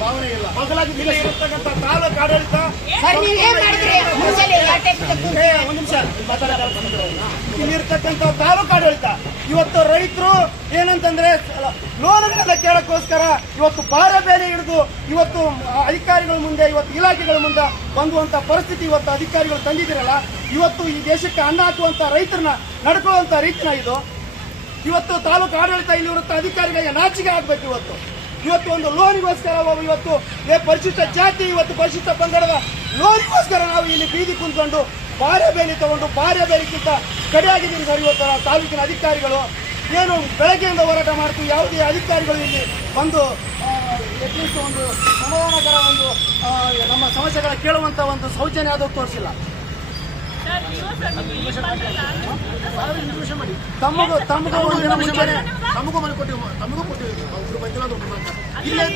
ಭಾವನೆ ಇಲ್ಲ. ಬದಲಾಗಿ ಇಲ್ಲಿ ಇರತಕ್ಕಂಥ ತಾಲೂಕು ಆಡಳಿತ ಸರ್ ನೀವ್ ಏನ್ ಮಾಡಿದ್ರಿ? ಮುಂಚೆನೆ ಯಾಕೆ ಏ, ಒಂದ್ ನಿಮಿಷ. ಇಲ್ಲಿ ಇರ್ತಕ್ಕಂಥ ತಾಲೂಕು ಆಡಳಿತ ಇವತ್ತು ರೈತರು ಏನಂತಂದ್ರೆ ಲೋನ್ಗಳನ್ನ ಕೇಳಕ್ಕೋಸ್ಕರ ಇವತ್ತು ಭಾರ ಬೇರೆ ಹಿಡಿದು ಇವತ್ತು ಅಧಿಕಾರಿಗಳ ಮುಂದೆ ಇವತ್ತು ಇಲಾಖೆಗಳ ಮುಂದೆ ಬಂದುವಂತ ಪರಿಸ್ಥಿತಿ ಇವತ್ತು ಅಧಿಕಾರಿಗಳು ತಂದಿದ್ದೀರಲ್ಲ ಇವತ್ತು ಈ ದೇಶಕ್ಕೆ ಅನ್ನ ಹಾಕುವಂತ ರೈತರನ್ನ ನಡ್ಕೊಳ್ಳುವಂತ ರೀತಿನ ಇದು. ಇವತ್ತು ತಾಲೂಕು ಆಡಳಿತ ಇಲ್ಲಿ ಇವತ್ತು ಅಧಿಕಾರಿಗಳಿಗೆ ನಾಚಿಕೆ ಆಗ್ಬೇಕು ಇವತ್ತು. ಇವತ್ತು ಒಂದು ಲೋನಿಗೋಸ್ಕರ ನಾವು ಇವತ್ತು ಪರಿಶಿಷ್ಟ ಜಾತಿ ಇವತ್ತು ಪರಿಶಿಷ್ಟ ಪಂಗಡದ ಲೋನಿಗೋಸ್ಕರ ನಾವು ಇಲ್ಲಿ ಬೀದಿ ಕುಂತ್ಕೊಂಡು ಬಾರೆ ಬೇಲಿ ತಗೊಂಡು ಬಾರೆ ಬೇಲಿಕ್ಕಿಂತ ಕಡೆಯಾಗಿದ್ದೀನಿ ಸರ್ ಇವತ್ತು ನಾವು ತಾಲೂಕಿನ ಅಧಿಕಾರಿಗಳು. ಏನು ಬೆಳಗ್ಗೆಯಿಂದ ಹೋರಾಟ ಮಾಡ್ತೀವಿ ಯಾವುದೇ ಅಧಿಕಾರಿಗಳು ಇಲ್ಲಿ ಬಂದು ಅಟ್ಲೀಸ್ಟ್ ಒಂದು ಸಮಾಧಾನಕರ ಒಂದು ನಮ್ಮ ಸಮಸ್ಯೆಗಳ ಕೇಳುವಂಥ ಒಂದು ಸೌಜನ್ಯ ಅದು ತೋರಿಸಿಲ್ಲ. ತಮಗೂ ತಮಗೂ ಒಂದು ದಿನ ಮುಂಚೆನೆ ತಮಗೂ ಮನೆ ಕೊಟ್ಟಿವಿ ತಮಗೂ ಕೊಟ್ಟಿವಿ ಒಬ್ರು ಬಂದಿಲ್ಲ ಒಬ್ರು. ಇಲ್ಲೇ